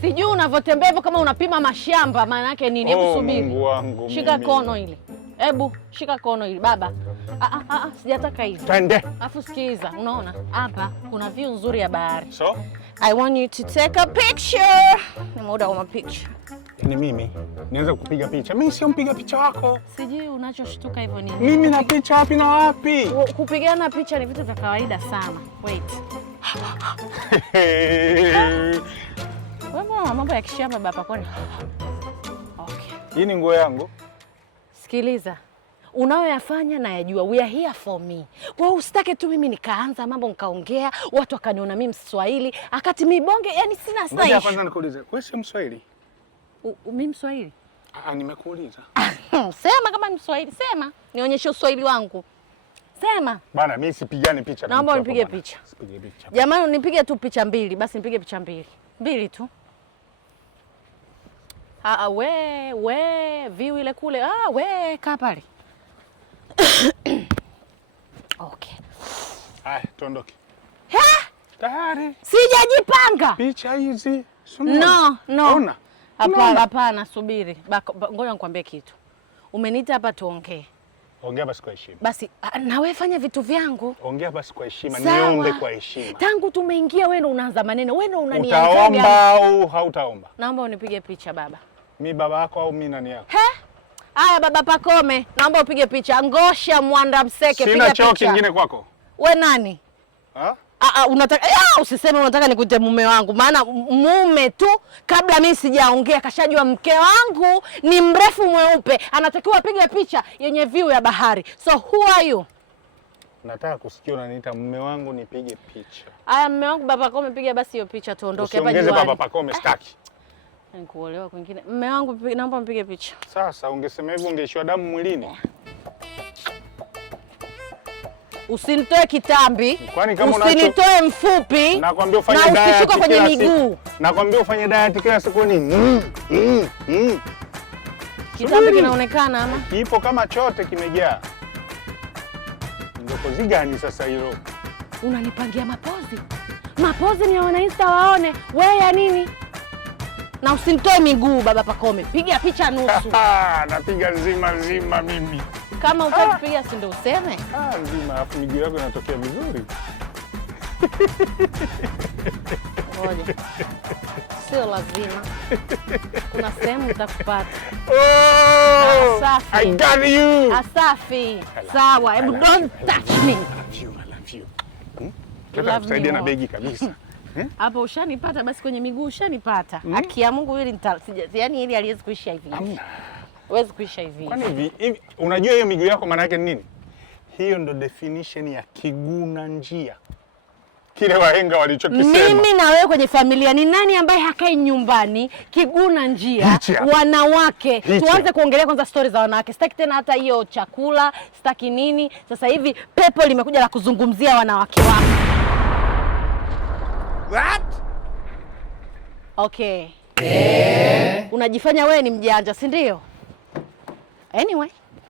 Sijui unavyotembea hivyo kama unapima mashamba, maana yake nini? Hebu subiri. Mungu wangu. Shika kono hili. Hebu shika kono hili baba. Sijataka hivi. Twende. Afu sikiliza, unaona? Hapa kuna view nzuri ya bahari. So? I want you to take a picture. Ni muda wa picture. Ni mimi. Nianza kupiga picha. Mimi sio mpiga picha wako. Sijui unachoshtuka hivyo nini. Mimi na picha wapi na wapi? Kupigana picha ni vitu vya kawaida sana. Wait. Wewe mambo ya kishamba baba kwani? Okay. Hii ni nguo yangu. Sikiliza. Unayoyafanya na yajua, we are here for me. Wewe usitake tu mimi nikaanza mambo nikaongea, watu wakaniona mimi Mswahili, akati mibonge, yani sina style. Ngoja kwanza nikuulize, wewe si Mswahili? Mimi Mswahili? Nimekuuliza. Sema kama ni Mswahili, sema. Nionyeshe uswahili wangu. Sema. Bana mimi sipigani picha. Naomba unipige picha. Sipige picha. Jamani nipige tu picha mbili, basi nipige picha mbili. Mbili tu. View ile kule. Kaa pale. Okay. Haya, tuondoke. Tayari. Sijajipanga. Picha hizi. No. Ona. Hapana, subiri. Ngoja nikwambie kitu. Umeniita hapa tuongee. Ongea basi kwa heshima. Basi na wewe fanya vitu vyangu. Ongea basi kwa heshima, niombe kwa heshima. Tangu tumeingia wewe ndo unaanza maneno, wewe ndo unanianzaga. Utaomba au hautaomba? Naomba unipige picha baba. Mimi baba yako au mimi nani yako? Haya baba Pakome, naomba upige picha. Ngosha Mwanda Mseke, piga picha. Sina choo kingine kwako. We nani? Unataka usiseme unataka nikuite mume wangu, maana mume tu kabla mimi sijaongea kashajua mke wangu ni mrefu mweupe, anatakiwa apige picha yenye view ya bahari. So who are you? Nataka kusikia unaniita mume wangu nipige picha. Haya mume wangu baba Pakome, piga basi hiyo picha tuondoke hapa juani. Usiongeze baba Pakome, sitaki. Nikuolewa kwingine. Mume wangu naomba mpige picha. Sasa ungesema hivyo ungeishiwa damu mwilini. Usinitoe kitambi. Kwani kama usinitoe mfupi. Nakwambia ufanye diet. Na usishuka kwenye miguu. Nakwambia ufanye diet kila siku ni. Kitambi kinaonekana ama? Kipo kama chote kimejaa. Ndio kozi gani sasa hilo? Unanipangia mapozi. Mapozi ni ya wana Insta waone. Wewe ya nini? Na usinitoe miguu baba Pakome. Piga picha nusu. Napiga nzima mimi. Kama utaki kupiga si ndio useme? Nzima afu miguu yako inatokea vizuri. Ngoja. Sio lazima. Kuna sehemu utakupata. I got you. Asafi. Sawa, hebu don't touch me. I love you. Nataka kusaidia na begi kabisa. Hapo ushanipata basi kwenye miguu ushanipata. Haki ya Mungu hili yani ili haliwezi kuisha hivi. Huwezi kuisha hivi. Kwani hivi unajua hiyo miguu yako maana yake ni nini? Hiyo ndo definition ya kiguna njia. Kile wahenga walichokisema. Mimi na wewe kwenye familia ni nani ambaye hakai nyumbani kiguna njia? Wanawake. Tuanze kuongelea kwanza story za wanawake. Sitaki tena hata hiyo chakula, sitaki nini. Sasa hivi pepo limekuja la kuzungumzia wanawake wako. What? Okay. Unajifanya wewe ni mjanja, si ndio? Anyway.